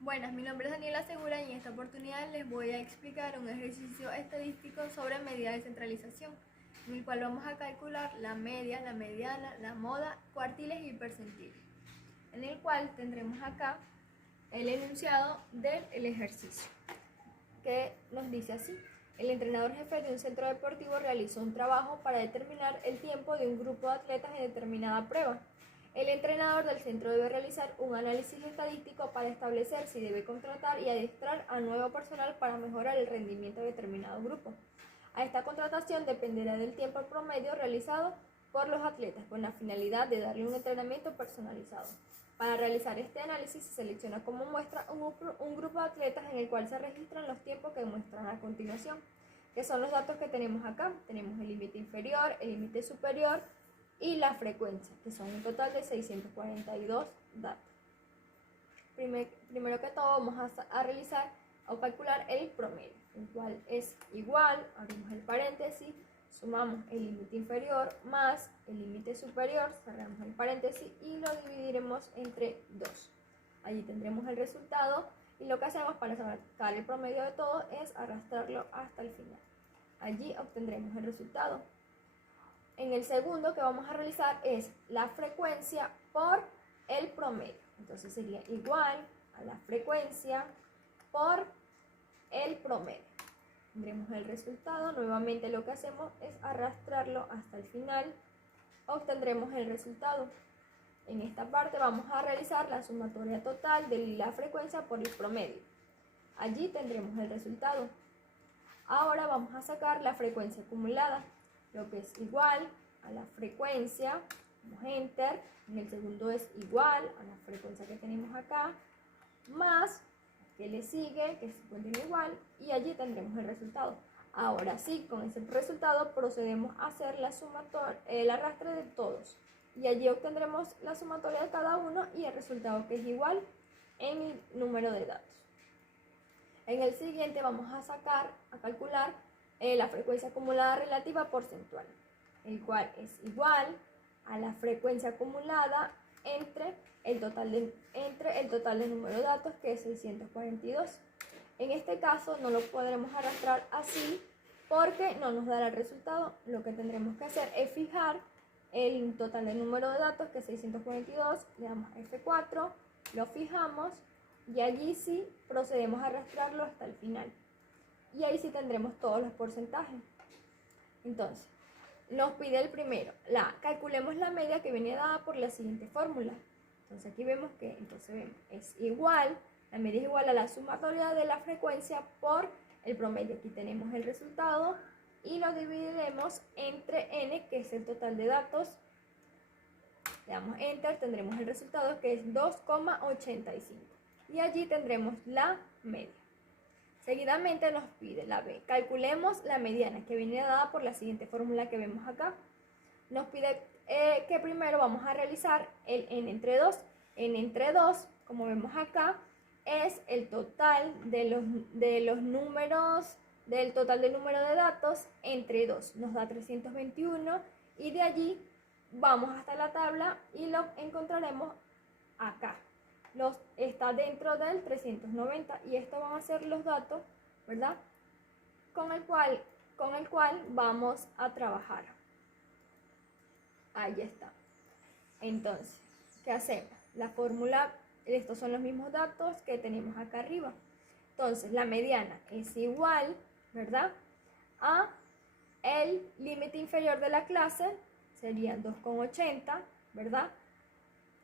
Buenas, mi nombre es Daniela Segura y en esta oportunidad les voy a explicar un ejercicio estadístico sobre medida de centralización, en el cual vamos a calcular la media, la mediana, la moda, cuartiles y percentiles, en el cual tendremos acá el enunciado del ejercicio, que nos dice así: el entrenador jefe de un centro deportivo realizó un trabajo para determinar el tiempo de un grupo de atletas en determinada prueba. El entrenador del centro debe realizar un análisis estadístico para establecer si debe contratar y adiestrar a nuevo personal para mejorar el rendimiento de determinado grupo. A esta contratación dependerá del tiempo promedio realizado por los atletas, con la finalidad de darle un entrenamiento personalizado. Para realizar este análisis se selecciona como muestra un grupo de atletas en el cual se registran los tiempos que muestran a continuación, que son los datos que tenemos acá. Tenemos el límite inferior, el límite superior y la frecuencia, que son un total de 642 datos. Primero que todo vamos a realizar o calcular el promedio, el cual es igual, abrimos el paréntesis, sumamos el límite inferior más el límite superior, cerramos el paréntesis y lo dividiremos entre 2. Allí tendremos el resultado y lo que hacemos para sacar el promedio de todo es arrastrarlo hasta el final. Allí obtendremos el resultado. En el segundo que vamos a realizar es la frecuencia por el promedio. Entonces sería igual a la frecuencia por el promedio. Tendremos el resultado. Nuevamente lo que hacemos es arrastrarlo hasta el final. Obtendremos el resultado. En esta parte vamos a realizar la sumatoria total de la frecuencia por el promedio. Allí tendremos el resultado. Ahora vamos a sacar la frecuencia acumulada, lo que es igual a la frecuencia, damos enter, en el segundo es igual a la frecuencia que tenemos acá, más que le sigue, que se encuentra igual, y allí tendremos el resultado. Ahora sí, con ese resultado procedemos a hacer el arrastre de todos, y allí obtendremos la sumatoria de cada uno y el resultado, que es igual en el número de datos. En el siguiente vamos a calcular la frecuencia acumulada relativa porcentual, el cual es igual a la frecuencia acumulada entre el total de número de datos, que es 642. En este caso no lo podremos arrastrar así porque no nos dará el resultado. Lo que tendremos que hacer es fijar el total de número de datos, que es 642, le damos F4, lo fijamos y allí sí procedemos a arrastrarlo hasta el final. Y ahí sí tendremos todos los porcentajes. Entonces, nos pide el primero, calculemos la media, que viene dada por la siguiente fórmula. Entonces aquí vemos que es igual, la media es igual a la sumatoria de la frecuencia por el promedio. Aquí tenemos el resultado y lo dividiremos entre n, que es el total de datos. Le damos enter, tendremos el resultado, que es 2,85. Y allí tendremos la media. Seguidamente nos pide la B. Calculemos la mediana, que viene dada por la siguiente fórmula que vemos acá. Nos pide que primero vamos a realizar el n entre 2. N entre 2, como vemos acá, es el total de los números, del total del número de datos entre 2. Nos da 321 y de allí vamos hasta la tabla y lo encontraremos acá. Está dentro del 390 y estos van a ser los datos, ¿verdad? Con el cual vamos a trabajar. Ahí está. Entonces, ¿qué hacemos? La fórmula, estos son los mismos datos que tenemos acá arriba. Entonces, la mediana es igual, ¿verdad?, a el límite inferior de la clase, serían 2,80, ¿verdad?,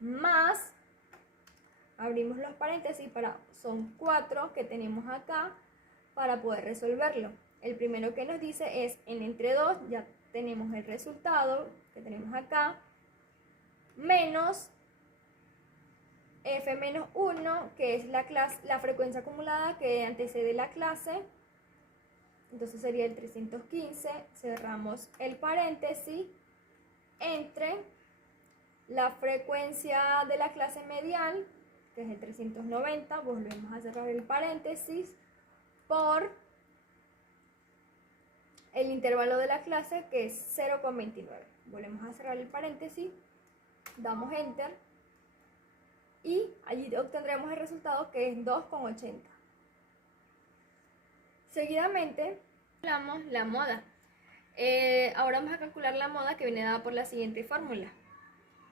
más, abrimos los paréntesis, son 4 que tenemos acá para poder resolverlo. El primero que nos dice es n entre 2, ya tenemos el resultado que tenemos acá, menos f menos 1, que es la frecuencia acumulada que antecede la clase. Entonces sería el 315, cerramos el paréntesis, entre la frecuencia de la clase medial, que es el 390, volvemos a cerrar el paréntesis, por el intervalo de la clase, que es 0,29. Volvemos a cerrar el paréntesis, damos enter y allí obtendremos el resultado que es 2,80. Seguidamente, calculamos la moda. Ahora vamos a calcular la moda que viene dada por la siguiente fórmula.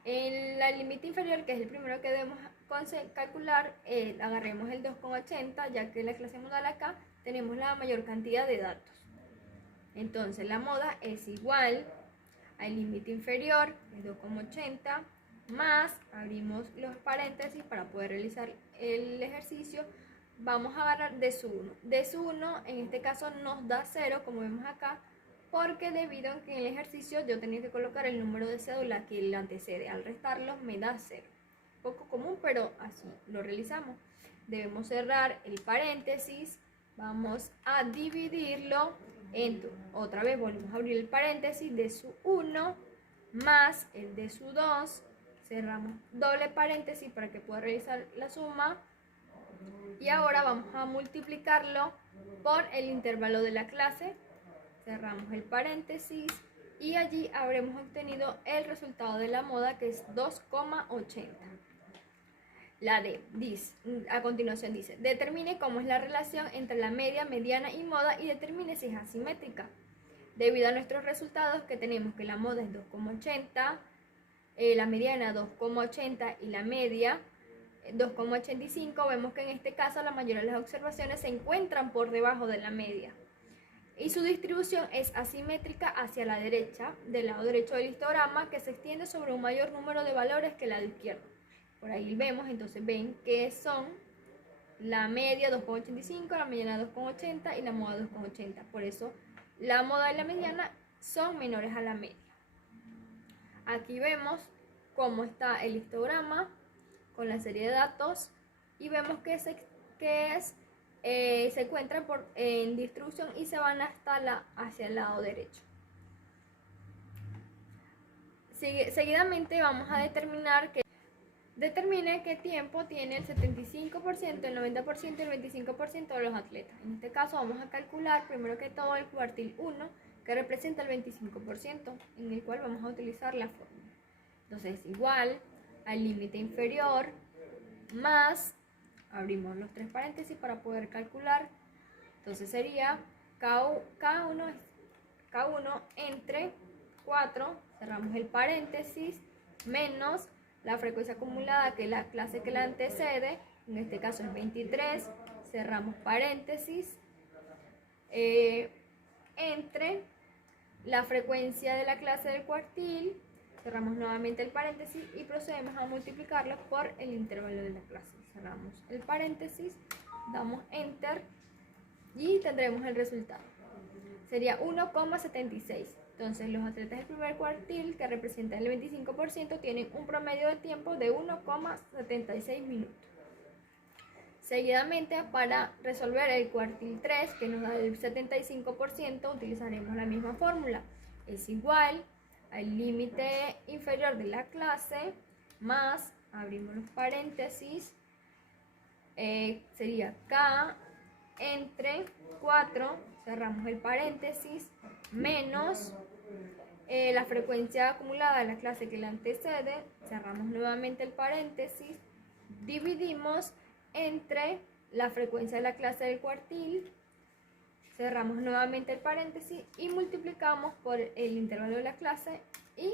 En el límite inferior, que es el primero que debemos calcular, agarremos el 2,80, ya que en la clase modal acá tenemos la mayor cantidad de datos. Entonces la moda es igual al límite inferior, el 2,80, más, abrimos los paréntesis para poder realizar el ejercicio, vamos a agarrar de su 1. De su 1 en este caso nos da 0, como vemos acá, porque debido a que en el ejercicio yo tenía que colocar el número de cédula que le antecede. Al restarlos me da 0. Poco común, pero así lo realizamos. Debemos cerrar el paréntesis, vamos a dividirlo entre, otra vez volvemos a abrir el paréntesis de su 1 más el de su 2, cerramos doble paréntesis para que pueda realizar la suma y ahora vamos a multiplicarlo por el intervalo de la clase, cerramos el paréntesis y allí habremos obtenido el resultado de la moda, que es 2,80. La D dice, a continuación dice, determine cómo es la relación entre la media, mediana y moda y determine si es asimétrica. Debido a nuestros resultados que tenemos que la moda es 2,80, la mediana 2,80 y la media 2,85, vemos que en este caso la mayoría de las observaciones se encuentran por debajo de la media. Y su distribución es asimétrica hacia la derecha, del lado derecho del histograma, que se extiende sobre un mayor número de valores que el lado izquierdo. Por ahí vemos, entonces ven que son la media 2,85, la mediana 2,80 y la moda 2,80. Por eso la moda y la mediana son menores a la media. Aquí vemos cómo está el histograma con la serie de datos y vemos que se encuentran en distribución y se van hacia el lado derecho. Seguidamente vamos a determine qué tiempo tiene el 75%, el 90% y el 25% de los atletas. En este caso vamos a calcular primero que todo el cuartil 1, que representa el 25%, en el cual vamos a utilizar la fórmula. Entonces igual al límite inferior más, abrimos los tres paréntesis para poder calcular, entonces sería K1 entre 4, cerramos el paréntesis, menos la frecuencia acumulada que la clase que la antecede, en este caso es 23, cerramos paréntesis, entre la frecuencia de la clase del cuartil, cerramos nuevamente el paréntesis y procedemos a multiplicarlo por el intervalo de la clase. Cerramos el paréntesis, damos enter y tendremos el resultado. Sería 1,76. Entonces los atletas del primer cuartil, que representan el 25%, tienen un promedio de tiempo de 1,76 minutos. Seguidamente, para resolver el cuartil 3, que nos da el 75%, utilizaremos la misma fórmula. Es igual al límite inferior de la clase más, abrimos los paréntesis, sería K entre 4, cerramos el paréntesis, menos la frecuencia acumulada de la clase que la antecede, cerramos nuevamente el paréntesis, dividimos entre la frecuencia de la clase del cuartil, cerramos nuevamente el paréntesis y multiplicamos por el intervalo de la clase y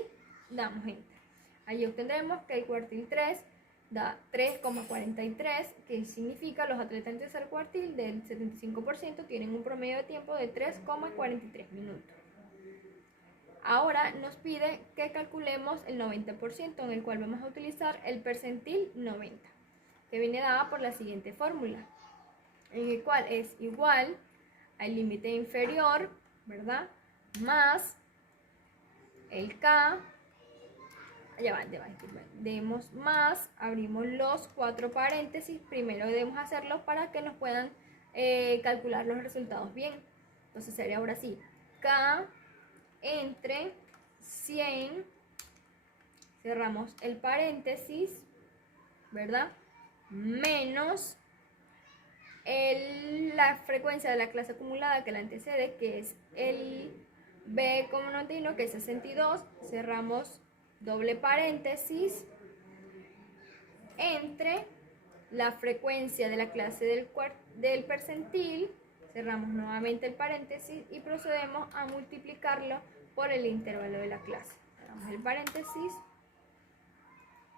damos enter. Allí obtendremos que el cuartil 3 da 3,43, que significa los atletas del tercer cuartil del 75% tienen un promedio de tiempo de 3,43 minutos. Ahora nos pide que calculemos el 90%, en el cual vamos a utilizar el percentil 90, que viene dada por la siguiente fórmula, en el cual es igual al límite inferior, ¿verdad? Más el K, debemos más, abrimos los cuatro paréntesis, primero debemos hacerlo para que nos puedan calcular los resultados bien. Entonces sería ahora sí, K entre 100, cerramos el paréntesis, ¿verdad? Menos la frecuencia de la clase acumulada que la antecede, que es el B como notino, que es 62, cerramos doble paréntesis, entre la frecuencia de la clase del percentil, cerramos nuevamente el paréntesis y procedemos a multiplicarlo por el intervalo de la clase. Cerramos el paréntesis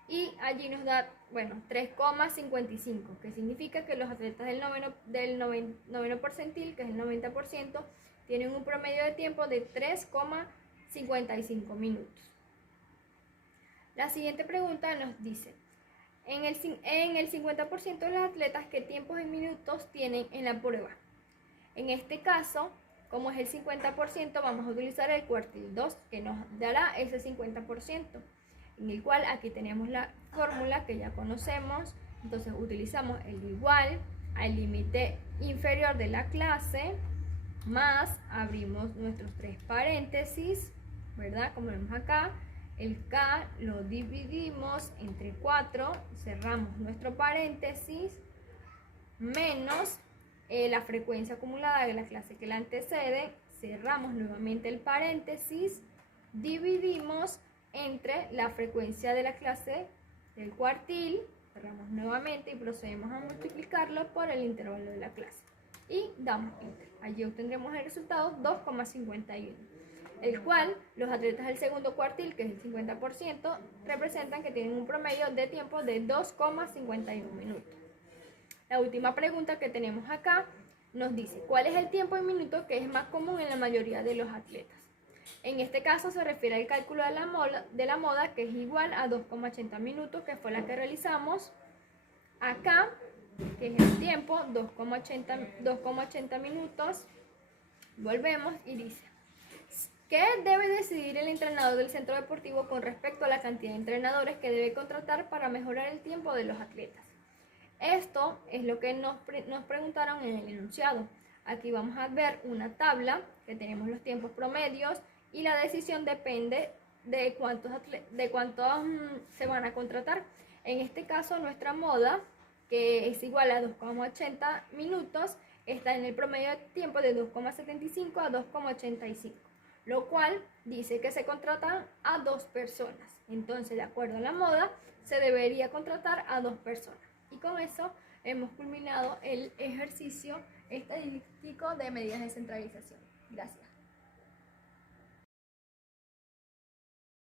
y allí nos da, 3,55, que significa que los atletas del noveno percentil, que es el 90%, tienen un promedio de tiempo de 3,55 minutos. La siguiente pregunta nos dice, en el 50% de los atletas, ¿qué tiempos en minutos tienen en la prueba? En este caso, como es el 50%, vamos a utilizar el cuartil 2, que nos dará ese 50%, en el cual aquí tenemos la fórmula que ya conocemos. Entonces utilizamos el igual al límite inferior de la clase, más, abrimos nuestros tres paréntesis, ¿verdad? Como vemos acá, el K lo dividimos entre 4, cerramos nuestro paréntesis, menos la frecuencia acumulada de la clase que la antecede, cerramos nuevamente el paréntesis, dividimos entre la frecuencia de la clase del cuartil, cerramos nuevamente y procedemos a multiplicarlo por el intervalo de la clase. Y damos enter. Allí obtendremos el resultado 2,51, el cual los atletas del segundo cuartil, que es el 50%, representan que tienen un promedio de tiempo de 2,51 minutos. La última pregunta que tenemos acá nos dice, ¿cuál es el tiempo en minutos que es más común en la mayoría de los atletas? En este caso se refiere al cálculo de la moda, que es igual a 2,80 minutos, que fue la que realizamos acá, que es el tiempo, 2,80 minutos. Volvemos y dice, ¿qué debe decidir el entrenador del centro deportivo con respecto a la cantidad de entrenadores que debe contratar para mejorar el tiempo de los atletas? Esto es lo que nos preguntaron en el enunciado. Aquí vamos a ver una tabla que tenemos los tiempos promedios y la decisión depende de cuántos se van a contratar. En este caso, nuestra moda, que es igual a 2,80 minutos, está en el promedio de tiempo de 2,75 a 2,85, lo cual dice que se contratan a 2 personas. Entonces, de acuerdo a la moda, se debería contratar a 2 personas. Y con eso hemos culminado el ejercicio estadístico de medidas de centralización. Gracias.